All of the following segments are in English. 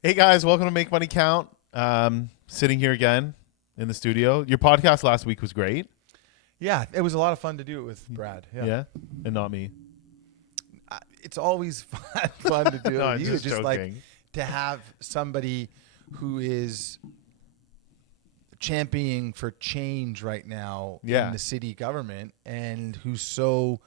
Hey guys, welcome to Make Money Count. Sitting here again in the studio. Your podcast last week was great. Yeah, it was a lot of fun to do it with Brad. Yeah, and not me. It's always fun to do it No, with I'm you. just Just joking. like to have somebody who is championing for change right now in the city government and who's so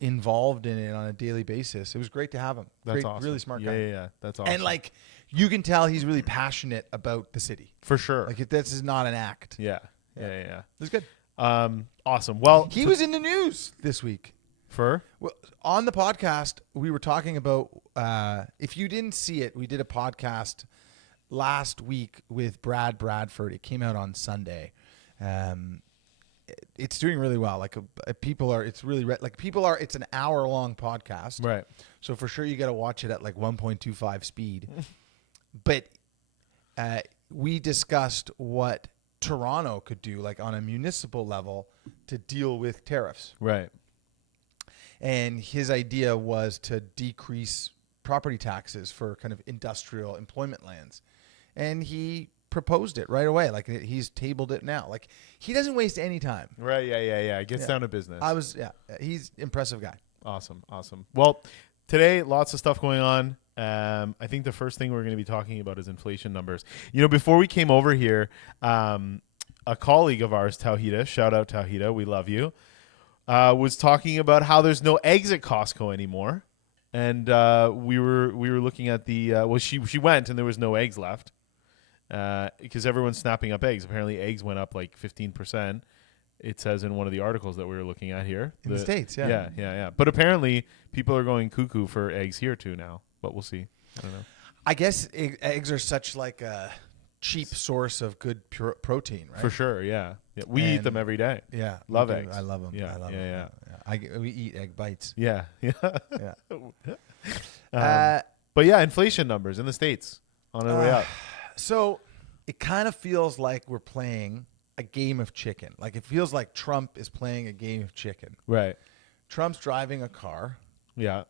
involved in it on a daily basis. It was great to have him. That's Great, awesome. really smart guy. Yeah. That's awesome. And like you can tell he's really passionate about the city. For sure. Like this is not an act. Yeah. It was good. Awesome. Well, He was in the news this week. well, On the podcast, we were talking about, if you didn't see it, we did a podcast last week with Brad Bradford. It came out on Sunday. It's doing really well. Like it's an hour long podcast. right. So for sure you got to watch it at like 1.25 speed. But we discussed what Toronto could do like on a municipal level to deal with tariffs. Right. And his idea was to decrease property taxes for kind of industrial employment lands. And he proposed it right away. Like he's tabled it now. Like he doesn't waste any time. Right. Yeah. It gets down to business. He's an impressive guy. Awesome. Well, today, lots of stuff going on. I think the first thing we're going to be talking about is inflation numbers. You know, before we came over here, a colleague of ours, Tauhida, shout out Tauhida, we love you, was talking about how there's no eggs at Costco anymore. And we were looking at she went and there was no eggs left because everyone's snapping up eggs. Apparently eggs went up like 15%. It says in one of the articles that we were looking at here. In the States, yeah. Yeah. But apparently people are going cuckoo for eggs here too now. But we'll see. I don't know. I guess eggs are such like a cheap source of good protein, right? For sure, yeah. We eat them every day. Yeah. Love eggs. I love them. Yeah, I love yeah. them. We eat egg bites. Yeah. Yeah. But yeah, inflation numbers in the States on the way up. So it kind of feels like we're playing a game of chicken. Like it feels like Trump is playing a game of chicken. Right. Trump's driving a car, Yeah.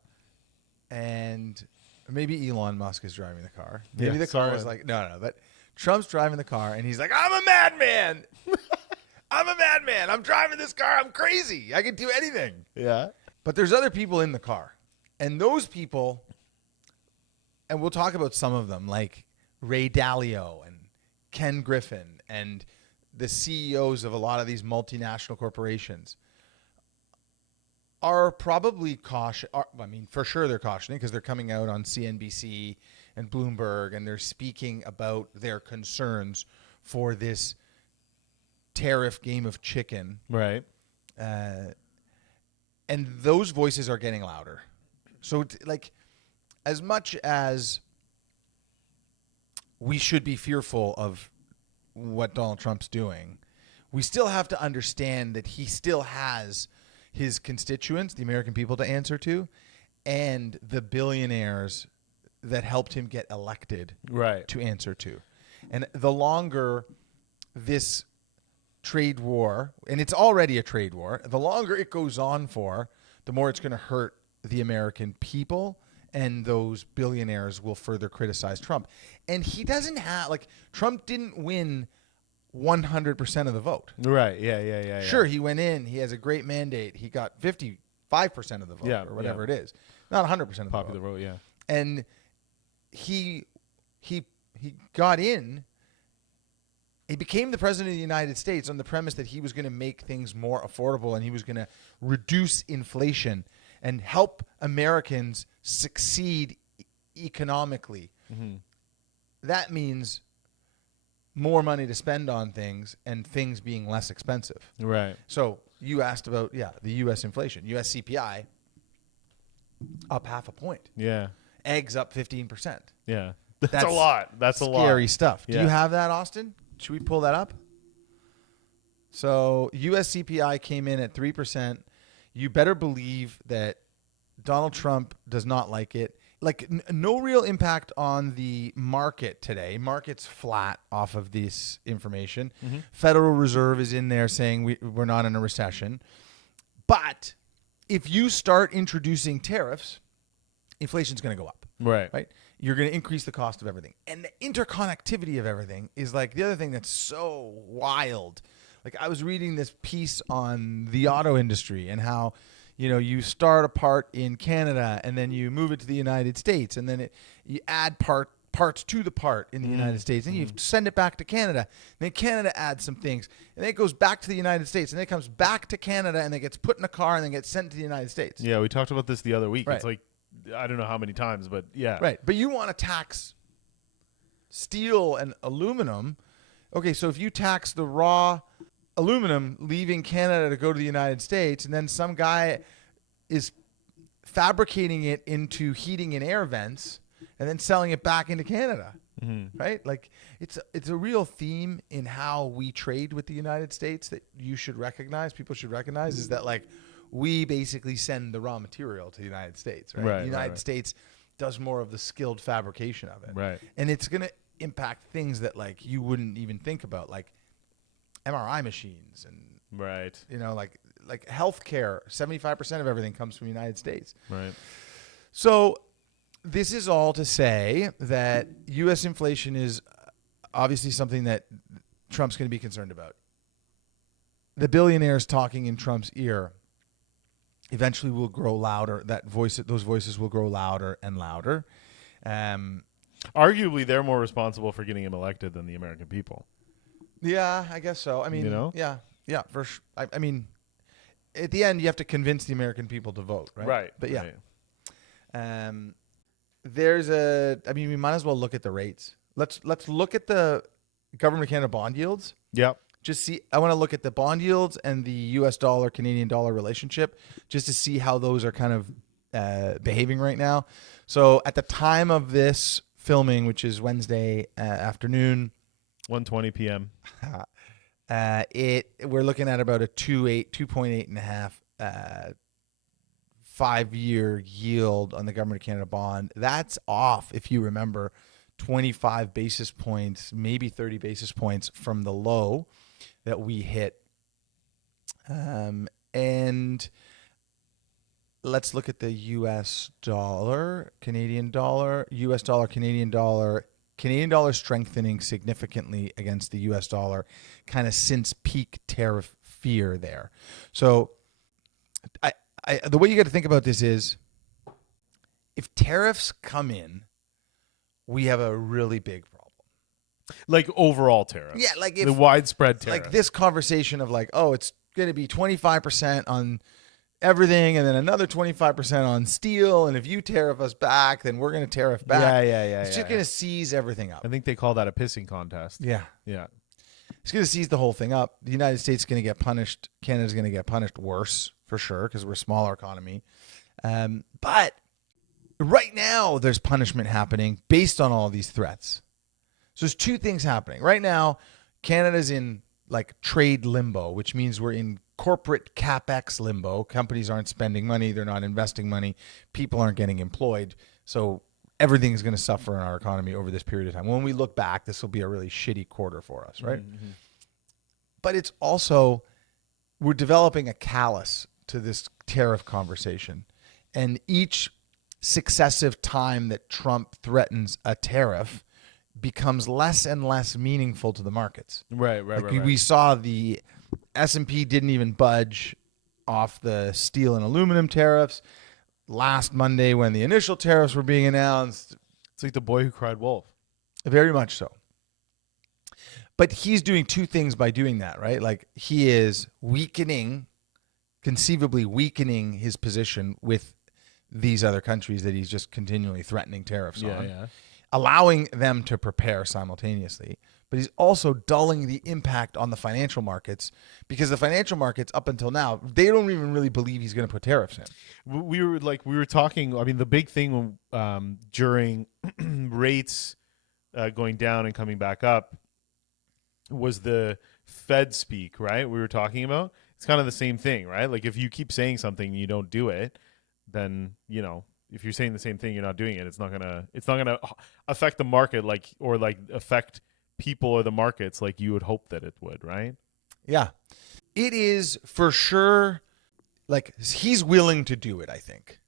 and maybe Elon Musk is driving the car. Maybe the sorry. car is like, no, but Trump's driving the car, and he's like, I'm a madman. I'm a madman. I'm driving this car. I'm crazy. I can do anything. Yeah. But there's other people in the car. And those people, and we'll talk about some of them, like Ray Dalio and Ken Griffin and the CEOs of a lot of these multinational corporations, are probably cautious. I mean, for sure they're cautioning because they're coming out on CNBC and Bloomberg and they're speaking about their concerns for this tariff game of chicken. Right. And those voices are getting louder. So, like, as much as we should be fearful of what Donald Trump's doing, we still have to understand that he still has his constituents, the American people, to answer to, and the billionaires that helped him get elected to answer to. And the longer this trade war, and it's already a trade war, the longer it goes on for, the more it's going to hurt the American people, and those billionaires will further criticize Trump. And he doesn't have, like, Trump didn't win 100% of the vote. Right. Yeah. Sure, he went in, he has a great mandate, he got 55% of the vote, or whatever it is. Not 100% of the Popular vote, yeah. And he got in. He became the president of the United States on the premise that he was going to make things more affordable and he was going to reduce inflation and help Americans succeed economically. Mm-hmm. That means more money to spend on things and things being less expensive. Right. So you asked about, the U.S. inflation. U.S. CPI up 0.5 point. Yeah. Eggs up 15%. Yeah. That's a lot. That's a lot. Scary stuff. Yeah. Do you have that, Austin? Should we pull that up? So U.S. CPI came in at 3%. You better believe that Donald Trump does not like it. Like no real impact on the market today. Market's flat off of this information. Mm-hmm. Federal Reserve is in there saying we're not in a recession. But if you start introducing tariffs, inflation's going to go up. Right. Right. you're going to increase the cost of everything. And the interconnectivity of everything is like the other thing that's so wild. Like I was reading this piece on the auto industry and how, you start a part in Canada and then you move it to the United States, and then you add parts to the part in the United States, and you send it back to Canada. And then Canada adds some things, and then it goes back to the United States, and then it comes back to Canada, and then gets put in a car and then gets sent to the United States. Yeah, we talked about this the other week. Right. It's like, I don't know how many times, but yeah. Right. But you want to tax steel and aluminum. Okay, so if you tax the raw aluminum leaving Canada to go to the United States, and then some guy is fabricating it into heating and air vents and then selling it back into Canada, right? Like it's a real theme in how we trade with the United States that you should recognize, people should recognize, is that like we basically send the raw material to the United States, right? The United States does more of the skilled fabrication of it. Right. And it's going to impact things that like you wouldn't even think about, like MRI machines and like healthcare. 75% of everything comes from the United States. Right. So this is all to say that U.S. inflation is obviously something that Trump's going to be concerned about. The billionaires talking in Trump's ear eventually will grow louder. Those voices will grow louder and louder. Arguably, they're more responsible for getting him elected than the American people. Yeah, I guess so. I mean, yeah, for sure. I mean, at the end, you have to convince the American people to vote, right? Right. But yeah, right. we might as well look at the rates. Let's look at the Government of Canada bond yields. Yep. I want to look at the bond yields and the U.S. dollar, Canadian dollar relationship, just to see how those are kind of behaving right now. So at the time of this filming, which is Wednesday afternoon, 1:20 p.m. We're looking at about a 2.8 and a half 5-year yield on the Government of Canada bond. That's off, if you remember, 25 basis points, maybe 30 basis points from the low that we hit. And let's look at the U.S. dollar, Canadian dollar, U.S. dollar, Canadian dollar. Canadian dollar strengthening significantly against the U.S. dollar kind of since peak tariff fear there. So the way you got to think about this is if tariffs come in, we have a really big problem. Like overall tariffs. Yeah, like if the widespread tariffs. Like this conversation of like, oh, it's going to be 25% on everything and then another 25% on steel, and if you tariff us back, then we're going to tariff back. Yeah. It's just going to seize everything up. I think they call that a pissing contest. Yeah. It's going to seize the whole thing up. The United States is going to get punished. Canada's going to get punished worse for sure because we're a smaller economy. But right now there's punishment happening based on all these threats. So there's two things happening. Right now, Canada's in like trade limbo, which means we're in corporate capex limbo. Companies aren't spending money. They're not investing money. People aren't getting employed. So everything's going to suffer in our economy over this period of time. When we look back, this will be a really shitty quarter for us, right? Mm-hmm. But it's also, we're developing a callus to this tariff conversation. And each successive time that Trump threatens a tariff becomes less and less meaningful to the markets. Right. We saw the S&P didn't even budge off the steel and aluminum tariffs. Last Monday when the initial tariffs were being announced. It's like the boy who cried wolf. Very much so. But he's doing two things by doing that, right? Like he is conceivably weakening his position with these other countries that he's just continually threatening tariffs on. Yeah. Allowing them to prepare simultaneously. But he's also dulling the impact on the financial markets because the financial markets up until now, they don't even really believe he's going to put tariffs in. We were talking, I mean, the big thing during rates going down and coming back up was the Fed speak, right? We were talking about. It's kind of the same thing, right? Like if you keep saying something and you don't do it, then, if you're saying the same thing, you're not doing it. It's not gonna affect the market or affect people or the markets like you would hope that it would, right? Yeah, it is for sure. Like he's willing to do it, I think,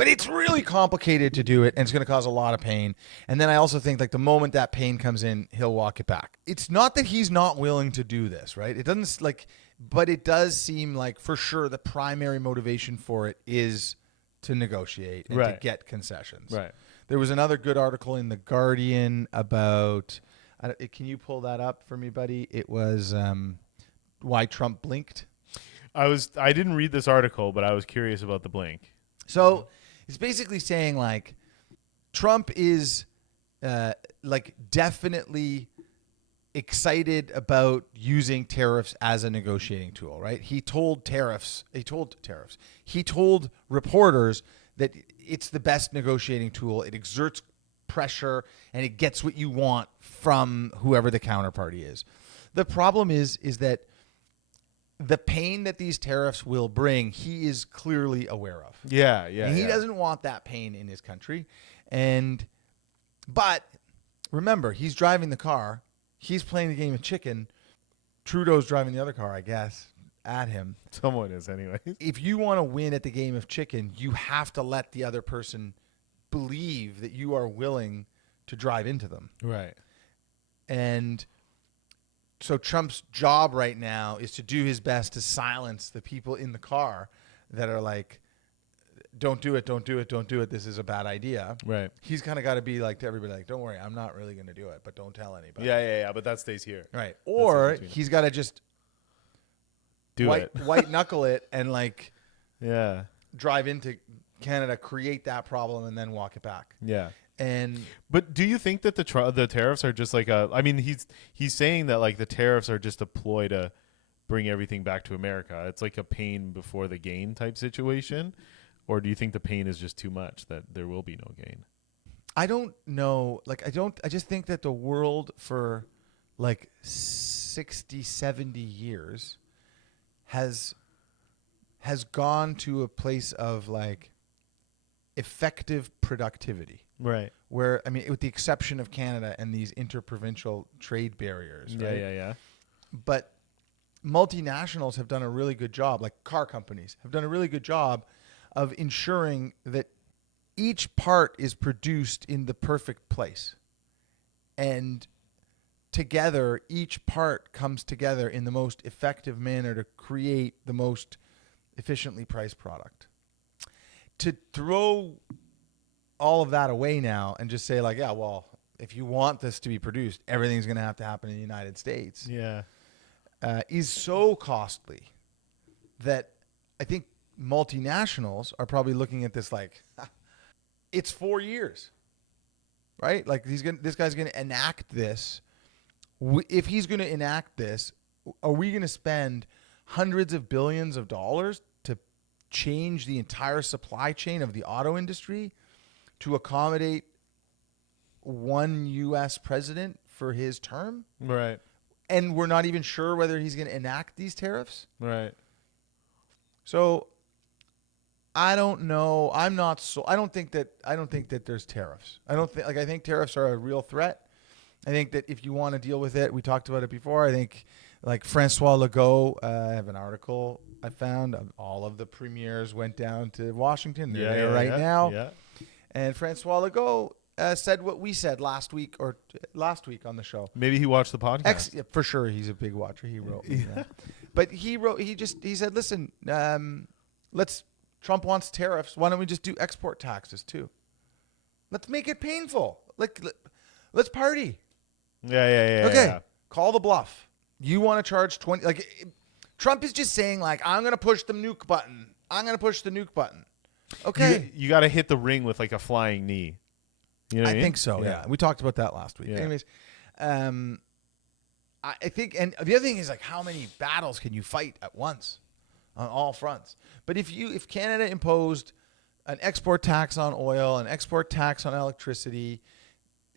But it's really complicated to do it, and it's going to cause a lot of pain. And then I also think like the moment that pain comes in, he'll walk it back. It's not that he's not willing to do this, right? It doesn't like, but it does seem like for sure the primary motivation for it is to negotiate and to get concessions. Right. There was another good article in The Guardian about, can you pull that up for me, buddy? It was why Trump blinked. I didn't read this article, but I was curious about the blink. So it's basically saying like Trump is like definitely excited about using tariffs as a negotiating tool, right? He told reporters that it's the best negotiating tool. It exerts pressure and it gets what you want from whoever the counterparty is. The problem is that the pain that these tariffs will bring, he is clearly aware of. Yeah. And he doesn't want that pain in his country. But remember, he's driving the car. He's playing the game of chicken. Trudeau's driving the other car, I guess, at him. Someone is anyway. If you want to win at the game of chicken, you have to let the other person believe that you are willing to drive into them. Right. And so Trump's job right now is to do his best to silence the people in the car that are like, don't do it, don't do it, don't do it. This is a bad idea. Right. He's kind of got to be like to everybody, like, don't worry, I'm not really going to do it, but don't tell anybody. Yeah. But that stays here. Right. Or he's got to just white knuckle it and like drive into Canada, create that problem, and then walk it back. Yeah. But do you think that the tariffs are just like I mean, he's saying that like the tariffs are just a ploy to bring everything back to America. It's like a pain before the gain type situation. Or do you think the pain is just too much that there will be no gain? I don't know. Like, I just think that the world for like 60, 70 years has gone to a place of like effective productivity. Right. Where, I mean, with the exception of Canada and these interprovincial trade barriers, right? Yeah. But multinationals have done a really good job, like car companies have done a really good job of ensuring that each part is produced in the perfect place. And together, each part comes together in the most effective manner to create the most efficiently priced product. To throw all of that away now and just say like, yeah, well, if you want this to be produced, everything's going to have to happen in the United States. Yeah. Is so costly that I think multinationals are probably looking at this like, it's 4 years, right? Like this guy's going to enact this. If he's going to enact this, are we going to spend hundreds of billions of dollars to change the entire supply chain of the auto industry to accommodate one U.S. president for his term? Right. And we're not even sure whether he's going to enact these tariffs. Right. So I don't know. I don't think that there's tariffs. I think tariffs are a real threat. I think that if you want to deal with it, we talked about it before. I think like Francois Legault, I have an article I found. All of the premiers went down to Washington. They're there right now. Yeah. And Francois Legault said what we said last week on the show. Maybe he watched the podcast. For sure, he's a big watcher. He wrote, but he said, listen, Trump wants tariffs. Why don't we just do export taxes too? Let's make it painful. Let's party. Yeah. Okay, Yeah. Call the bluff. You want to charge 20? Like, Trump is just saying like, I'm going to push the nuke button. I'm going to push the nuke button. Okay, You got to hit the ring with like a flying knee. You know what I mean? think so. Yeah, we talked about that last week. Yeah. Anyways, I think, and the other thing is like, how many battles can you fight at once on all fronts? But if Canada imposed an export tax on oil, an export tax on electricity,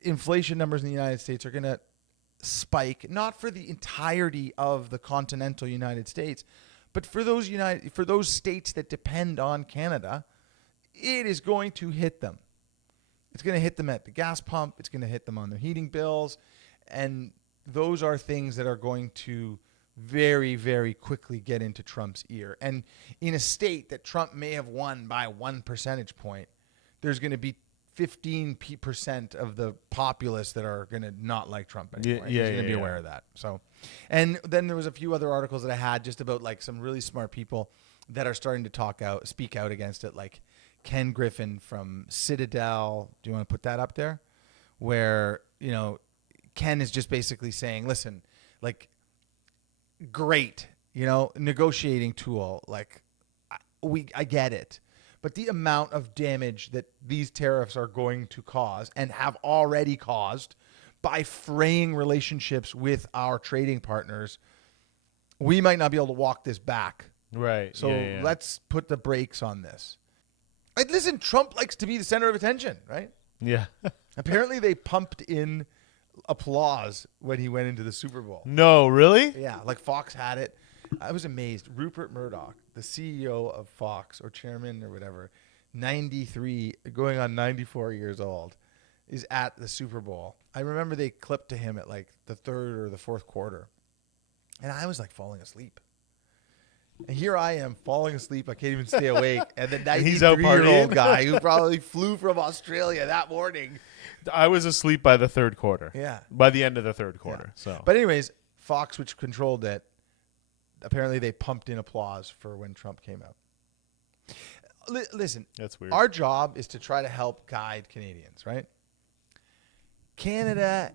inflation numbers in the United States are going to spike, not for the entirety of the continental United States, but for those states that depend on Canada, it is going to hit them. It's going to hit them at the gas pump. It's going to hit them on their heating bills. And those are things that are going to very, very quickly get into Trump's ear. And in a state that Trump may have won by 1 percentage point, there's going to be 15% of the populace that are going to not like Trump anymore. He's going to be aware of that. So, and then there was a few other articles that I had just about like some really smart people that are starting to speak out against it, like Ken Griffin from Citadel. Do you want to put that up there? Where, you know, Ken is just basically saying, listen, like, great, you know, negotiating tool. Like, I get it. But the amount of damage that these tariffs are going to cause and have already caused by fraying relationships with our trading partners, we might not be able to walk this back. Right. So let's put the brakes on this. Listen, Trump likes to be the center of attention, right? Yeah. Apparently they pumped in applause when he went into the Super Bowl. No, really? Yeah, like Fox had it. I was amazed. Rupert Murdoch, the CEO of Fox, or chairman or whatever, 93, going on 94 years old, is at the Super Bowl. I remember they clipped to him at like the third or the fourth quarter. And I was like falling asleep. And here I am falling asleep. I can't even stay awake. And the 93-year-old guy who probably flew from Australia that morning. I was asleep by the third quarter. Yeah. By the end of the third quarter. Yeah. So, but anyways, Fox, which controlled it, apparently they pumped in applause for when Trump came out. Listen, that's weird. Our job is to try to help guide Canadians, right? Canada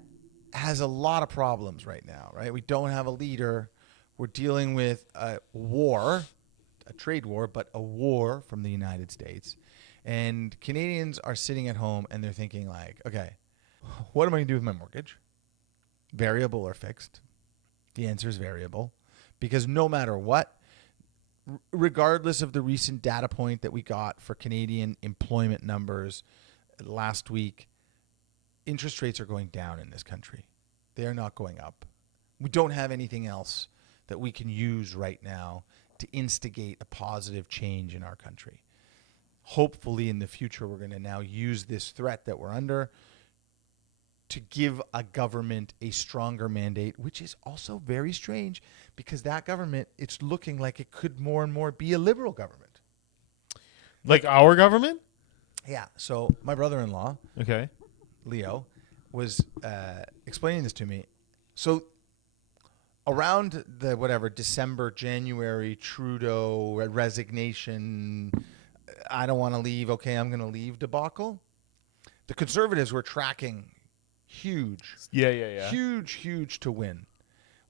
has a lot of problems right now, right? We don't have a leader. We're dealing with a war, a trade war, but a war from the United States. And Canadians are sitting at home and they're thinking like, okay, what am I going to do with my mortgage? Variable or fixed? The answer is variable. Because no matter what, regardless of the recent data point that we got for Canadian employment numbers last week, interest rates are going down in this country. They are not going up. We don't have anything else that we can use right now to instigate a positive change in our country. Hopefully in the future, we're going to now use this threat that we're under to give a government a stronger mandate, which is also very strange because that government, it's looking like it could more and more be a liberal government. Like our government? Yeah. So my brother-in-law, okay, Leo, was explaining this to me. So around the December, January, Trudeau resignation, I don't want to leave, okay, I'm going to leave debacle, the Conservatives were tracking huge. Yeah. Huge to win.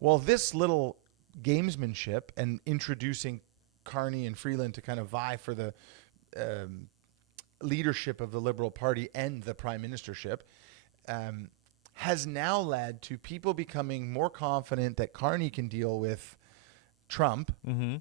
Well, this little gamesmanship and introducing Carney and Freeland to kind of vie for the leadership of the Liberal Party and the prime ministership has now led to people becoming more confident that Carney can deal with Trump. Mm-hmm.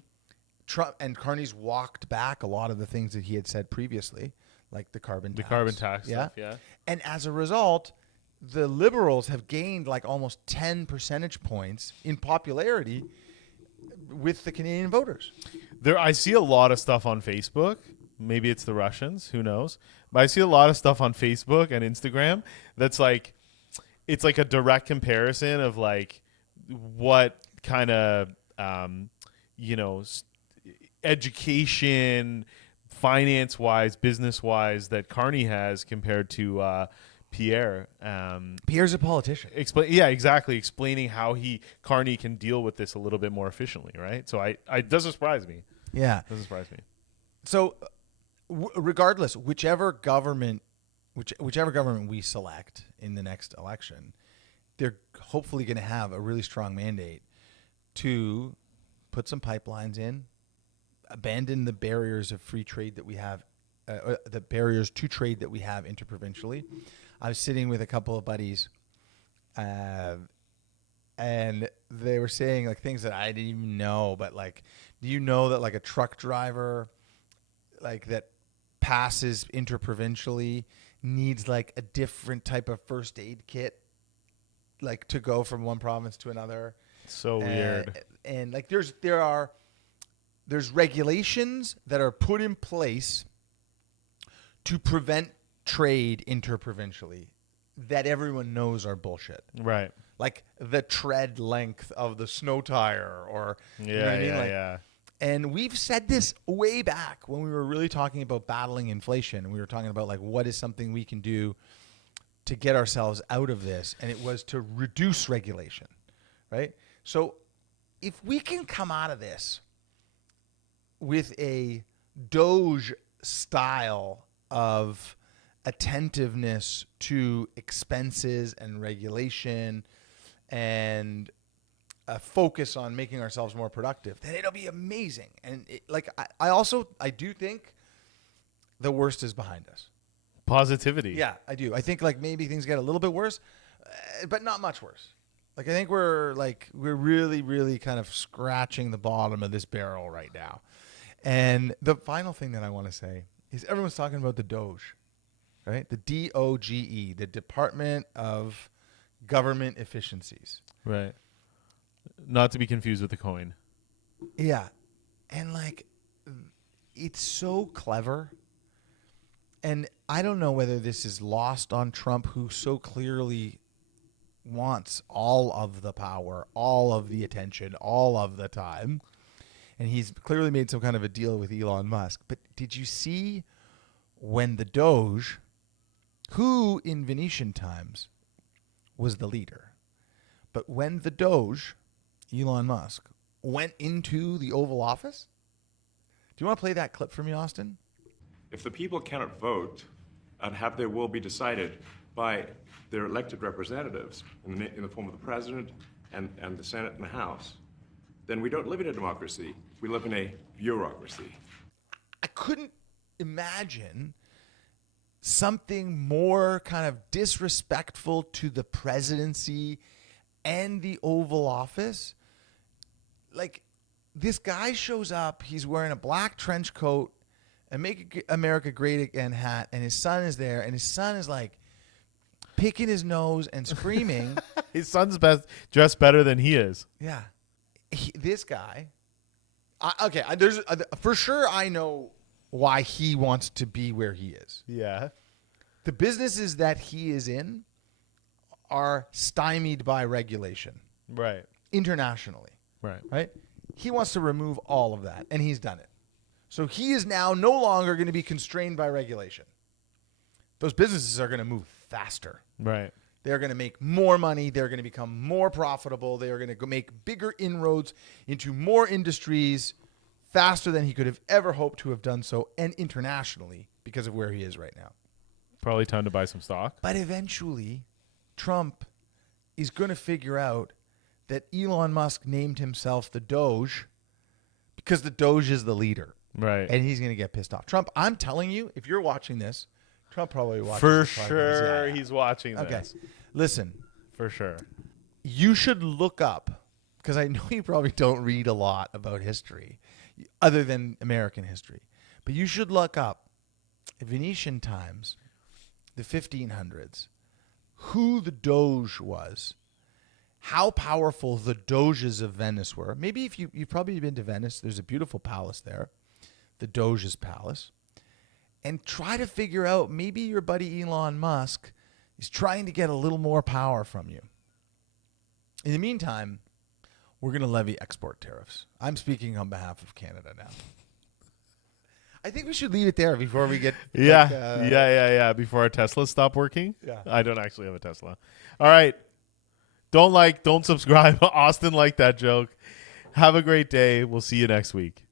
Trump and Carney's walked back a lot of the things that he had said previously, like the carbon tax. Stuff, yeah. And as a result, the Liberals have gained like almost 10 percentage points in popularity with the Canadian voters. I see a lot of stuff on Facebook. Maybe it's the Russians, who knows? But I see a lot of stuff on Facebook and Instagram that's like, it's like a direct comparison of like what kind of, education, finance-wise, business-wise that Carney has compared to Pierre. Pierre's a politician. Explaining how Carney can deal with this a little bit more efficiently, right? So it doesn't surprise me. Yeah. It doesn't surprise me. So regardless, whichever government we select in the next election, they're hopefully going to have a really strong mandate to put some pipelines in, abandon the barriers of free trade that we have, the barriers to trade that we have interprovincially. I was sitting with a couple of buddies, and they were saying like things that I didn't even know. But like, do you know that like a truck driver, like that passes interprovincially, needs like a different type of first aid kit, like to go from one province to another? So weird. And like there's regulations that are put in place to prevent trade interprovincially that everyone knows are bullshit. Right. Like the tread length of the snow tire, or you know what I mean? And we've said this way back when we were really talking about battling inflation. And we were talking about like what is something we can do to get ourselves out of this. And it was to reduce regulation, right? So if we can come out of this with a Doge style of attentiveness to expenses and regulation and a focus on making ourselves more productive, then it'll be amazing. And I do think the worst is behind us. Positivity. Yeah, I do. I think like maybe things get a little bit worse, but not much worse. Like I think we're really, really kind of scratching the bottom of this barrel right now. And the final thing that I want to say is everyone's talking about the Doge, right? The DOGE, the Department of Government Efficiencies. Right. Not to be confused with the coin. Yeah. And like, it's so clever. And I don't know whether this is lost on Trump, who so clearly wants all of the power, all of the attention, all of the time. And he's clearly made some kind of a deal with Elon Musk. But did you see when the Doge, who in Venetian times was the leader, but when the Doge, Elon Musk, went into the Oval Office? Do you want to play that clip for me, Austin? If the people cannot vote and have their will be decided by their elected representatives in the form of the president and the Senate and the House, then we don't live in a democracy. We live in a bureaucracy. I couldn't imagine something more kind of disrespectful to the presidency and the Oval Office. Like, this guy shows up, he's wearing a black trench coat, a Make America Great Again hat, and his son is there, and his son is like picking his nose and screaming. His son's dressed better than he is. Yeah. This guy, there's for sure I know why he wants to be where he is. Yeah. The businesses that he is in are stymied by regulation. Right. Internationally. Right. Right? He wants to remove all of that, and he's done it. So he is now no longer going to be constrained by regulation. Those businesses are going to move faster. Right. They're going to make more money. They're going to become more profitable. They are going to make bigger inroads into more industries faster than he could have ever hoped to have done so, and internationally because of where he is right now. Probably time to buy some stock. But eventually, Trump is going to figure out that Elon Musk named himself the Doge because the Doge is the leader. Right. And he's going to get pissed off. Trump, I'm telling you, if you're watching this, Trump probably watches For this podcast. sure Yeah. he's watching this. Okay. Listen, For sure. you should look up, because I know you probably don't read a lot about history other than American history, but you should look up Venetian times, the 1500s, who the Doge was, how powerful the Doges of Venice were. Maybe if you've probably been to Venice, there's a beautiful palace there, the Doge's Palace, and try to figure out maybe your buddy Elon Musk is trying to get a little more power from you. In the meantime, we're going to levy export tariffs. I'm speaking on behalf of Canada now. I think we should leave it there before we get... Yeah. Before our Teslas stop working. Yeah. I don't actually have a Tesla. All right. Don't subscribe. Austin liked that joke. Have a great day. We'll see you next week.